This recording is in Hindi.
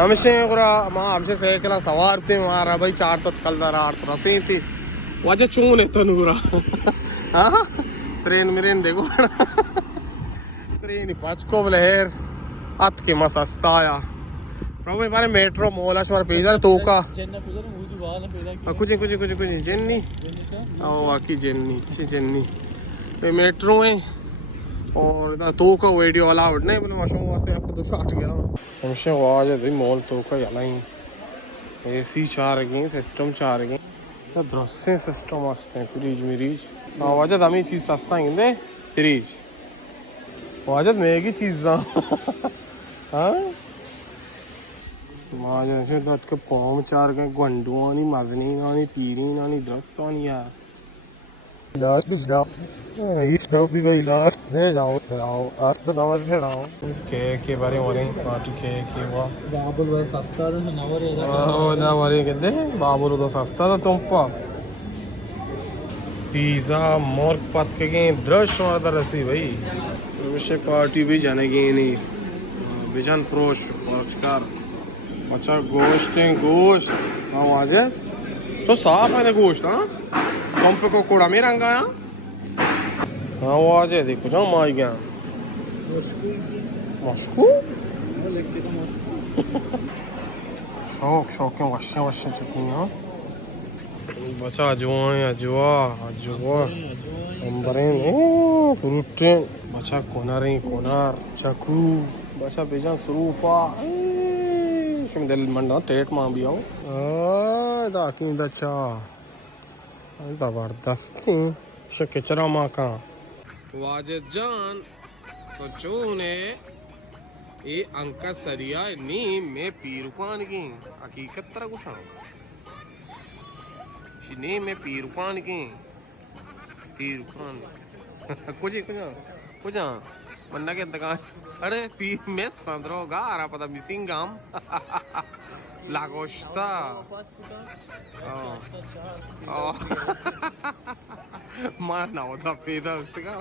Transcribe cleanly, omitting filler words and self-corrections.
हमसे माँ हमसे सैकला सवार थे मारा भाई 400 कलदार आर्थ रसे थे वजह चून है तनूरा हाँ ट्रेन मिरेन देखो ट्रेन पाचको बलहेर अत के मसस्ताया प्रभु हमारे मेट्रो मोलाश मार पेजर तो का कुछ कुछ कुछ कुछ जेन्नी वाकई जेन्नी सी जेन्नी पे मेट्रो है और इधर तो का वीडियो अलाउड नहीं बोले मशहूर वास्ते आपको तो शॉट गया हमसे आवाज है भाई मॉल तो का याला ही एसी चार गए सिस्टम चार गए तो दृश्य सिस्टम वास्ते हैं फ्रिज मिरीज आवाज है हमें चीज सस्ता ही दे फ्रिज आवाज है महंगी चीज हाँ माजे से तो के पौम चार गए गंडुआ नहीं मजनी ना नहीं पीरी ना नहीं दृश्य नहीं यार इलाज भी जाओ इस प्रॉब भी भाई इलाज ले जाओ चलाओ अर्थ नवर से लाओ के बारे में वाले पार्टी के वो बाबुल भाई सस्ता तो नवर है ओ ना वाले कहते बाबुल तो सस्ता तो तुम पा पिज्जा मोर्क पत के दृश्य और दरसी भाई हमेशा पार्टी भी जाने की नहीं विजन प्रोश पुरस्कार अच्छा गोश्त है गोश्त हाँ वाजे तो साफ है ना गोश्त हाँ तुम पे को कूड़ा में रंगा हाँ वो आ जाए देखो जाओ मार गया मस्को शौक शौक क्यों वश्य वश्य चुकी हैं बचा अजवा अंबरे में फ्रूटे बचा कोनार चकू बचा बेजा सुरूपा किम दिल मंडा टेट मां भी आओ दाकी दचा जबरदस्ती शकेचरा माँ का वाजिद जान तो चूने ये अंका सरिया नी में पीरुपान की हकीकत तरह कुछ नी में पीरुपान की पीरुपान कुछ मन्ना के दुकान अरे पीर में संद्रोगा आरा पता मिसिंग गाम लागोस्ता मारना होता पेदा उसका